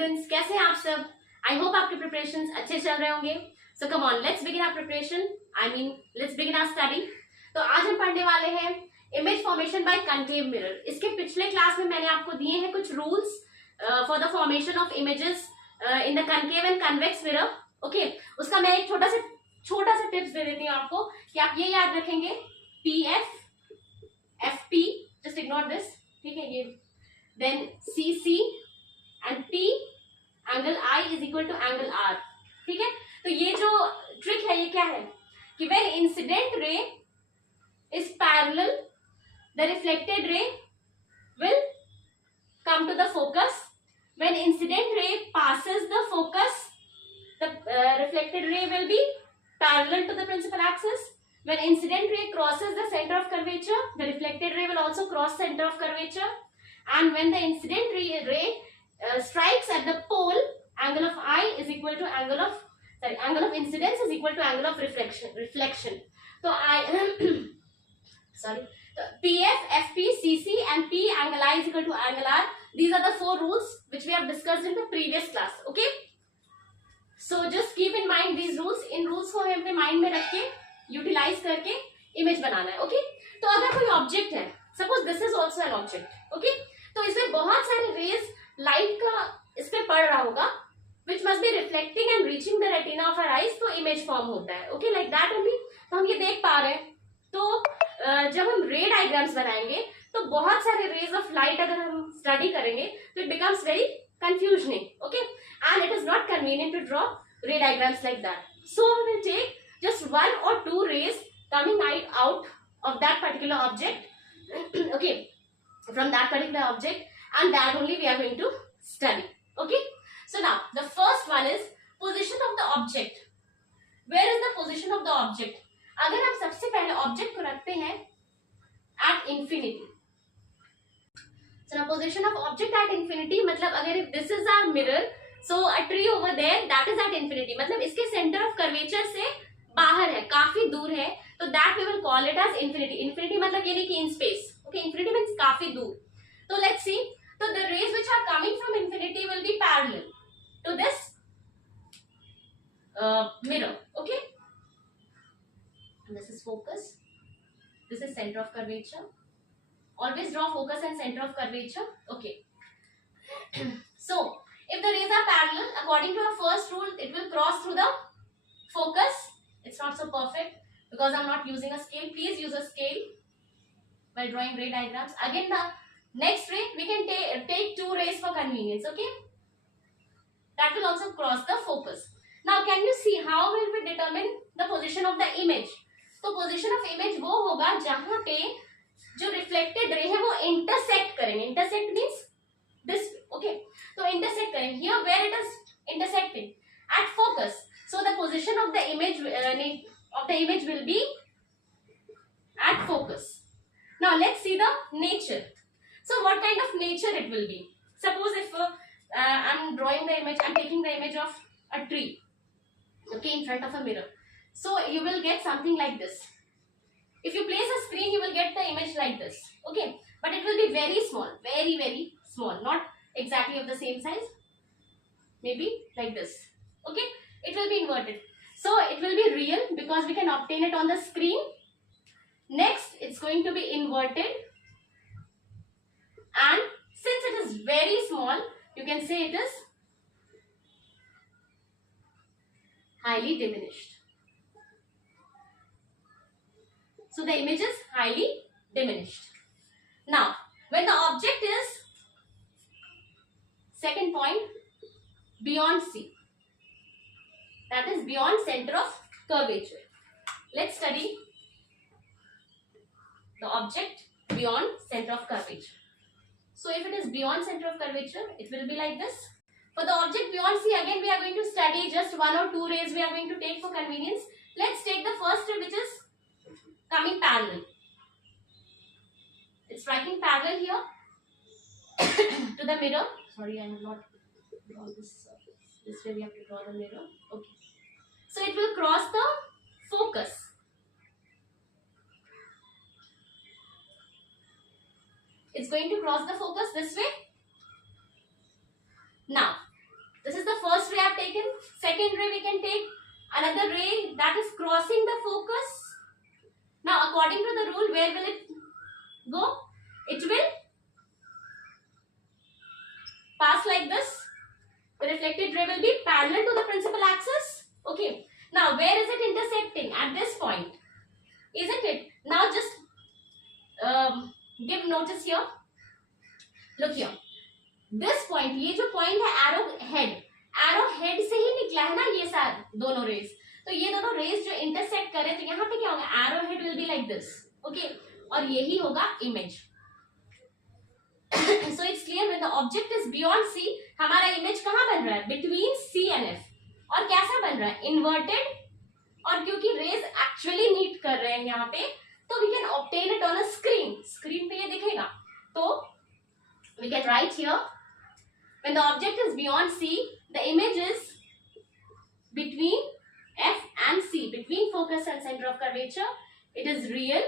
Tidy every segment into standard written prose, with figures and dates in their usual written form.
Students, कैसे हैं आप सब? आई होप आपके प्रिपरेशंस अच्छे चल रहे होंगे. So come on, let's begin our preparation. Let's begin our study. तो आज हम पढ़ने वाले हैं image formation by concave mirror. इसके पिछले क्लास में मैंने आपको दिए हैं कुछ rules for the formation of images in the concave and convex mirror. Okay, उसका मैं एक छोटा सा टिप्स दे देती हूँ आपको कि आप ये याद रखेंगे. P F P, just ignore this, ठीक है. ये then C C and P angle I is equal to angle R. ठीक है. तो ये जो ट्रिक है ये क्या है कि when incident ray is parallel the reflected ray will come to the focus. When incident ray passes the focus, the reflected ray will be parallel to the principal axis. When incident ray crosses the center of curvature, the reflected ray will also cross center of curvature. And when the incident ray strikes at the pole, angle of I is equal to angle of incidence is equal to angle of reflection. So PF, FP, CC and P angle I is equal to angle R. These are the four rules which we have discussed in the previous class. Okay, so just keep in mind these rules. In rules को हमें अपने mind में रख के utilize करके image बनाना है. Okay, तो अगर कोई object है, suppose this is also an object. Okay, तो इसमें बहुत सारे rays light का इस पे पड़ रहा होगा, which must be reflecting and reaching the retina of our eyes, तो image form होता है. Okay, like that only. तो हम ये देख पा रहे हैं. तो जब हम रे डायग्राम्स बनाएंगे तो बहुत सारे रेज ऑफ लाइट अगर हम स्टडी करेंगे तो it becomes very confusing. Okay, and it is not convenient to draw ray diagrams like that. So we will take just one और two rays coming out of that particular object. Okay, from that particular object, and that only we are going to study. Okay, so now the first one is position of the object. Where is the position of the object? अगर हम सबसे पहले object को रखते हैं at infinity. So the position of object at infinity मतलब अगर this is our mirror, so a tree over there that is at infinity, मतलब इसके सेंटर ऑफ कर्वेचर से बाहर है, काफी दूर है, तो that we will call it as infinity. Infinity मतलब ये नहीं कि in space. Okay, infinity means काफी दूर. तो लेट्स सी, तो the rays which are coming from infinity will be parallel to this mirror. Okay, this is focus, this is center of curvature. Always draw focus and center of curvature. Okay. So if the rays are parallel, according to our first rule, it will cross through the focus. It's not so perfect because I'm not using a scale. Please use a scale while drawing ray diagrams. Again, the next ray we can take two rays for convenience. Okay, that will also cross the focus. Now can you see how will we determine the position of the image? तो position of image वो होगा जहां पे जो reflected ray है वो intersect करेंगे. Intersect means this. Okay, तो इंटरसेक्ट करेंगे here where it is intersecting at focus. So the position of the image will be at focus. Now let's see the nature. So what kind of nature it will be. Suppose if I am drawing the image, I am taking the image of a tree, okay, in front of a mirror. So you will get something like this. If you place a screen, you will get the image like this. Okay, but it will be very small, very very small, not exactly of the same size, maybe like this. Okay, it will be inverted, so it will be real because we can obtain it on the screen. Next, it's going to be inverted, and since it is very small, you can say it is highly diminished. So the image is highly diminished. Now, when the object is, second point, beyond C, that is beyond center of curvature. Let's study the object beyond center of curvature. So if it is beyond center of curvature, it will be like this. For the object beyond C, again we are going to study just one or two rays we are going to take for convenience. Let's take the first ray which is coming parallel. It's striking parallel here to the mirror. Sorry, I am not draw this. This way we have to draw the mirror. Okay. So it will cross the focus. It's going to cross the focus this way. Now, second ray we can take another ray that is crossing the focus. Now according to the rule, where will it go? It will pass like this. The reflected ray will be parallel to the principal axis. Okay. Now where is it intersecting? At this point, isn't it? Now just give notice here. Look here. This point, ये जो point है arrow head से ही निकला है ना ये सारे दोनों rays. तो ये दोनों rays जो intersect करे तो यहाँ पे क्या होगा? Arrow head will be like this. Okay. और यही होगा image. So it's clear when the object is beyond C, हमारा image कहाँ बन रहा है? Between C and F. और कैसा बन रहा है? Inverted. और क्योंकि rays actually meet कर रहे हैं यहाँ पे, तो we can obtain it on a screen. Screen पे ये दिखेगा. तो we can write here, when the object is beyond C, the image is between F and C, between focus and center of curvature. It is real,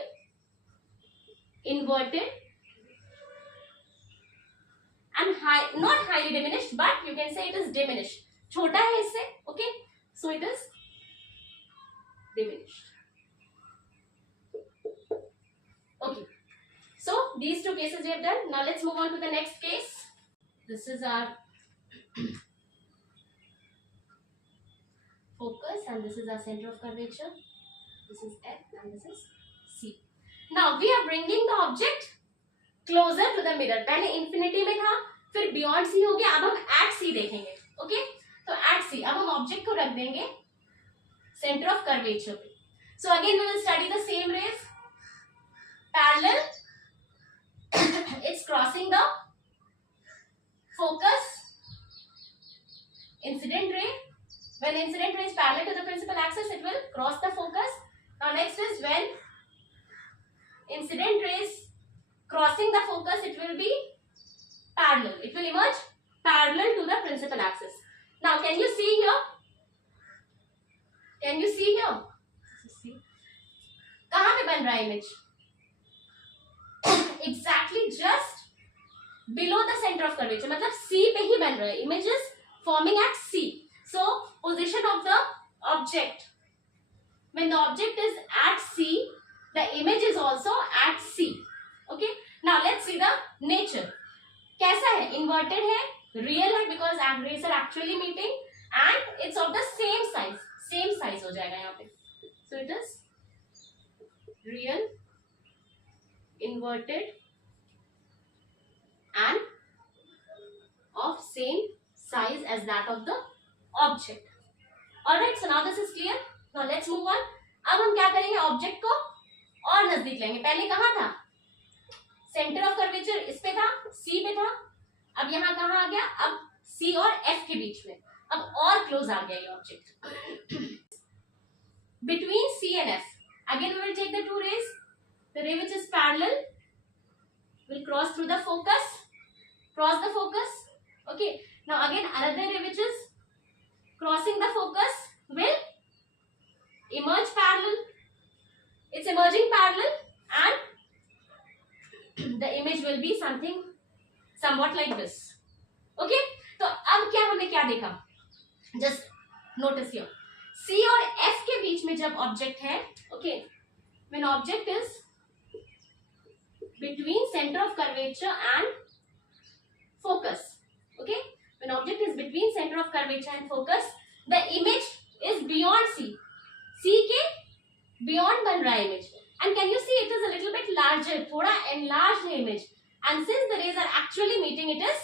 inverted, and not highly diminished, but you can say it is diminished. छोटा है इससे, okay? So it is diminished. Okay. So these two cases we have done. Now let's move on to the next case. This is our focus and this is our center of curvature. This is F and this is C. Now we are bringing the object closer to the mirror. पहले infinity में था, फिर beyond C हो गया, अब हम at C देखेंगे. Okay? तो at C, अब हम object को रख देंगे center of curvature पे. So again we will study the same rays. Parallel. It's crossing the focus. Incident ray. When incident ray is parallel to the principal axis, it will cross the focus. Now next is when incident ray is crossing the focus, it will be parallel. It will emerge parallel to the principal axis. Now can you see here? Can you see here? कहाँ पे बन रहा है image? Exactly just below the center of curvature. मतलब C पे ही बन रहा है. Image is forming at C. So position of the object. When the object is at C, the image is also at C. Okay. Now let's see the nature. कैसा है? Inverted है, real है because rays are actually meeting, and it's of the same size. Same size हो जाएगा यहाँ पे. So it is real, inverted, and of same size as that of the object. Alright, so now this is clear. Now let's move on. अब हम क्या करेंगे? Object को और नजदीक लेंगे. पहले कहाँ था? सेंटर ऑफ कर्वेचर इस पे था, C पे था. अब यहाँ कहाँ आ गया? अब C और F के बीच में. अब और क्लोज आ गया ये object. Between C and F. Again we will take the two rays. The ray which is parallel will cross through the focus. Cross the focus. Okay. Now again another ray which is crossing the focus will emerge parallel. It's emerging parallel and the image will be something somewhat like this. Okay. तो अब क्या हमने क्या देखा? Just notice here. C और F के बीच में जब ऑब्जेक्ट है, okay, when object is between center of curvature and focus, okay, when object is between center of curvature and focus, the image is beyond C. C के beyond बन रहा है image, and can you see it is a little bit larger, थोड़ा enlarged है image, and since the rays are actually meeting, it is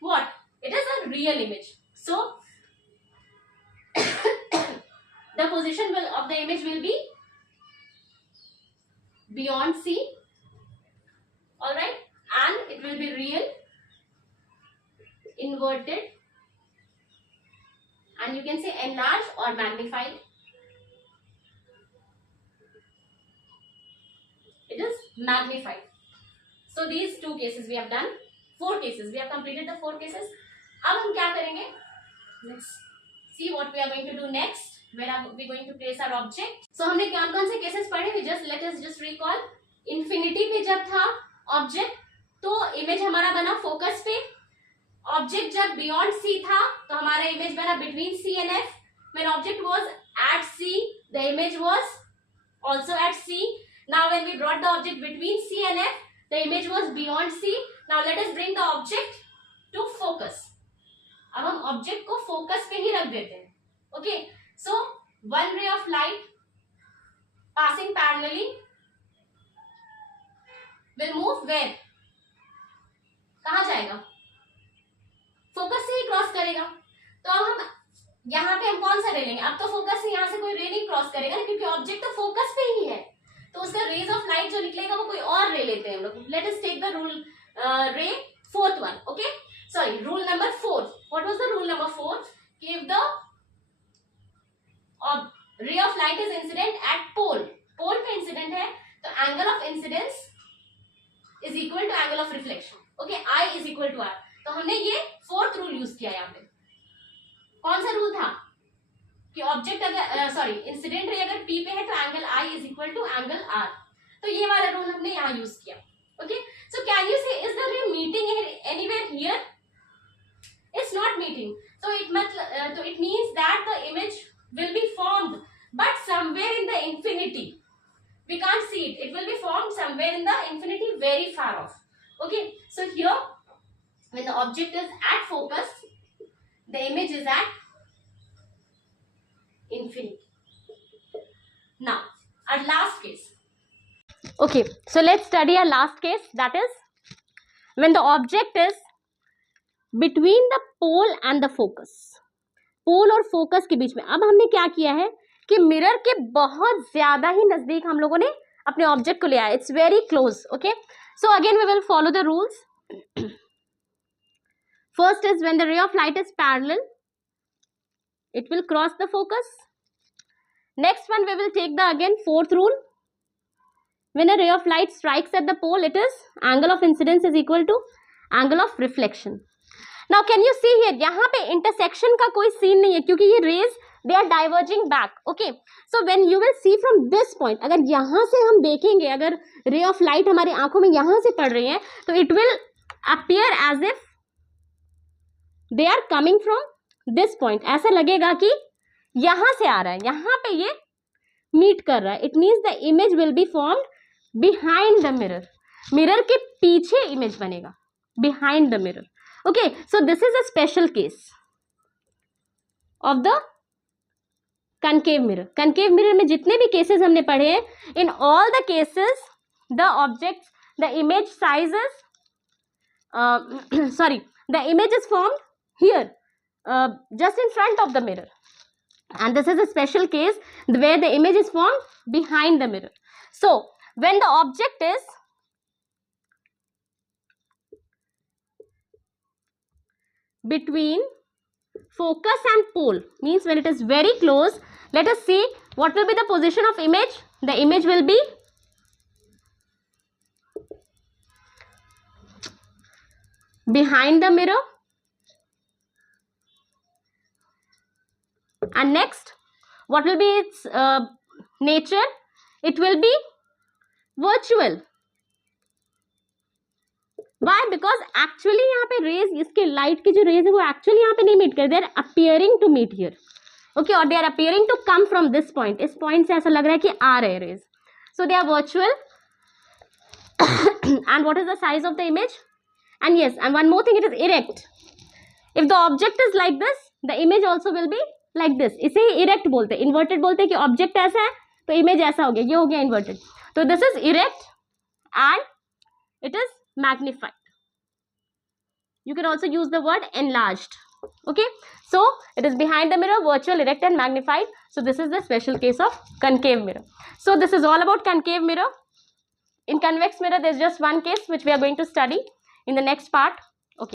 what? It is a real image. So the position of the image will be beyond C, alright, and it will be real, inverted, and you can say enlarged or magnified. It is magnified. So these two cases we have done. 4 cases. We have completed the 4 cases. अब हम क्या करेंगे? Let's see what we are going to do next. Where are we going to place our object? So हमने कौन से cases पढ़े? Let us just recall. Infinity पे जब था object, तो image हमारा बना focus पे, ऑब्जेक्ट जब बियॉन्ड सी था तो हमारा इमेज बना between C and F. When object was at C the image was also at C. Now when we brought the object between C and F the image was beyond C. Now let us bring the object to focus. अब हम object को focus पे ही रख देते हैं. Okay, so one रे of light passing parallelly will move where? कहाँ जाएगा? फोकस से ही क्रॉस करेगा. तो अब हम यहाँ पे हम कौन सा रे लेंगे? अब तो फोकस से यहाँ से कोई रे नहीं क्रॉस करेगा ना, क्योंकि ऑब्जेक्ट तो फोकस पे ही है. तो उसका रेज ऑफ लाइट जो निकलेगा वो कोई और रे लेते हैं हम लोग. Let us take the rule ray fourth one. Okay, sorry, rule number 4. What was the rule number 4? If the ray of light is incident at pole पे इंसिडेंट है तो angle of incidence is equal to angle of reflection. Okay, I is equal to R. तो हमने ये fourth rule use किया यहाँ पे. कौन सा रूल था कि ऑब्जेक्ट अगर इंसिडेंट रे अगर P पे है तो angle I is equal to angle R. तो ये वाला रूल हमने यहाँ यूज किया. Okay, so can you say is the ray meeting anywhere here? It's not meeting. So it means that the image will be formed but somewhere in the infinity. We can't see it. It will be formed somewhere in the infinity, very far off. Okay, so here when the object is at focus, the image is at infinity. Now our last case. Okay, so let's study our last case, that is when the object is between the pole and the focus. पोल और focus के बीच में. अब हमने क्या किया है कि mirror के बहुत ज्यादा ही नजदीक हम लोगों ने अपने ऑब्जेक्ट को लिया है. It's very close. Okay, so again we will follow the rules. First is when the ray of light is parallel it will cross the focus. Next one we will take the again fourth rule. When a ray of light strikes at the pole it is angle of incidence is equal to angle of reflection. Now can you see here, यहाँ पे intersection का कोई scene नहीं है क्योंकि ये rays they are diverging back. Okay, so when you will see from this point, अगर यहाँ से हम देखेंगे, अगर ray of light हमारी आंखों में यहाँ से पड़ रही है तो it will appear as if they are coming from this point. ऐसा लगेगा कि यहाँ से आ रहा है, यहाँ पे ये meet कर रहा है. It means the image will be formed behind the mirror. Mirror के पीछे image बनेगा, behind the mirror. Okay, so this is a special case of the concave mirror. Concave mirror में जितने भी cases हमने पढ़े हैं, in all the cases the objects, the image sizes, the image is formed here, just in front of the mirror, and this is a special case where the image is formed behind the mirror. So when the object is between focus and pole, means when it is very close, let us see what will be the position of image. The image will be behind the mirror, and next what will be its nature? It will be virtual. Why? Because actually यहाँ पे rays, इसके light की जो rays है वो actually यहाँ पे नहीं meet कर, they are appearing to meet here. Okay, or they are appearing to come from this point. इस point से ऐसा लग रहा है कि आ रहे rays. So they are virtual. And what is the size of the image? And yes, and one more thing, it is erect. If the object is like this, the image also will be like this. इसे erect बोलते हैं. Inverted बोलते हैं कि object ऐसा है तो image ऐसा हो गया. ये हो गया inverted. So this is erect and it is magnified. You can also use the word enlarged. Okay, so it is behind the mirror, virtual, erect and magnified. So this is the special case of concave mirror. So this is all about concave mirror. In convex mirror there is just one case which we are going to study in the next part.